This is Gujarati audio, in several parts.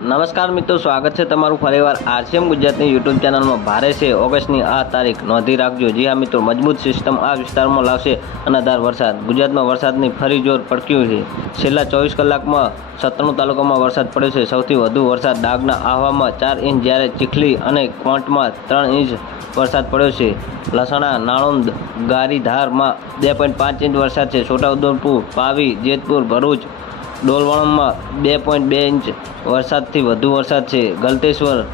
નમસ્કાર મિત્રો, સ્વાગત છે તમારું ફરીવાર આરસીએમ ગુજરાતની યુટ્યુબ ચેનલમાં. ભારે છે ઓગસ્ટની આ તારીખ. નોંધી રાખજો. જી હા મિત્રો, મજબૂત સિસ્ટમ આ વિસ્તારમાં લાવશે અનાધાર વરસાદ. ગુજરાતમાં વરસાદની ફરી જોર પડક્યું છે. છેલ્લા ચોવીસ કલાકમાં સત્તાણું તાલુકામાં વરસાદ પડ્યો છે. સૌથી વધુ વરસાદ ડાગના આહવામાં ચાર ઇંચ, જ્યારે ચીખલી અને ક્વોન્ટમાં ત્રણ ઇંચ વરસાદ પડ્યો છે. લસણા, નાણોદ, ગારીધારમાં બે પોઈન્ટ પાંચ ઇંચ વરસાદ છે. છોટાઉદેપુર, પાવી, જેતપુર, ભરૂચ ડોલવણમાં બે પોઈન્ટ બે ઇંચ વરસાદથી વધુ વરસાદ છે. ગલતેશ્વર,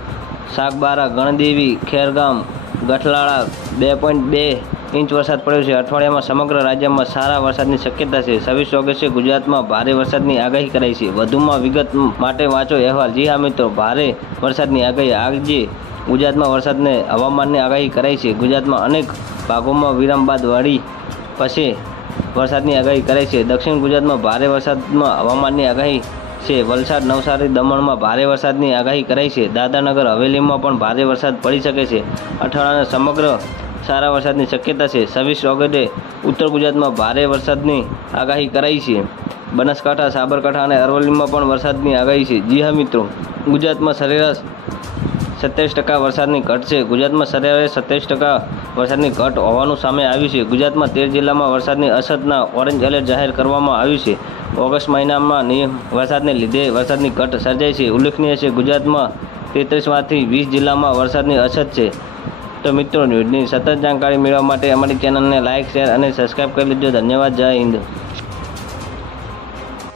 સાગબારા, ગણદેવી, ખેરગામ, ગઠલાળા બે પોઈન્ટ બે ઇંચ વરસાદ પડ્યો છે. અઠવાડિયામાં સમગ્ર રાજ્યમાં સારા વરસાદની શક્યતા છે. છવ્વીસ ઓગસ્ટે ગુજરાતમાં ભારે વરસાદની આગાહી કરાઈ છે. વધુમાં વિગત માટે વાંચો અહેવાલ. જી હા મિત્રો, ભારે વરસાદની આગાહી. આજે ગુજરાતમાં વરસાદને હવામાનની આગાહી કરાઈ છે. ગુજરાતમાં અનેક ભાગોમાં વિરામ બાદ વળી પછી વરસાદની આગાહી કરાઈ છે. દક્ષિણ ગુજરાતમાં ભારે વરસાદમાં હવામાનની આગાહી છે. વલસાડ, નવસારી, દમણમાં ભારે વરસાદની આગાહી કરાઈ છે. દાદાનગર હવેલીમાં પણ ભારે વરસાદ પડી શકે છે. અઠવાડિયાના સમગ્ર સારા વરસાદની શક્યતા છે. છવ્વીસ ઓગસ્ટે ઉત્તર ગુજરાતમાં ભારે વરસાદની આગાહી કરાઈ છે. બનાસકાંઠા, સાબરકાંઠા અને અરવલ્લીમાં પણ વરસાદની આગાહી છે. જી હા મિત્રો, ગુજરાતમાં સરેરાશ સત્યાવીસ ટકા વરસાદની ઘટ છે. ગુજરાતમાં સરેરાશ સત્યાવીસ ટકા વરસાદની ઘટ હોવાનું સામે આવ્યું છે. ગુજરાતમાં તેર જિલ્લામાં વરસાદની અસરના ઓરેન્જ એલર્ટ જાહેર કરવામાં આવ્યું છે. ઓગસ્ટ મહિનામાં વરસાદને લીધે વરસાદની ઘટ સર્જાઈ છે. ઉલ્લેખનીય છે, ગુજરાતમાં તેત્રીસમાંથી વીસ જિલ્લામાં વરસાદની અછત છે. તો મિત્રો, ન્યૂઝની સતત જાણકારી મેળવવા માટે અમારી ચેનલને લાઇક શેર અને સબસ્ક્રાઈબ કરી લેજો. ધન્યવાદ. જય હિન્દ.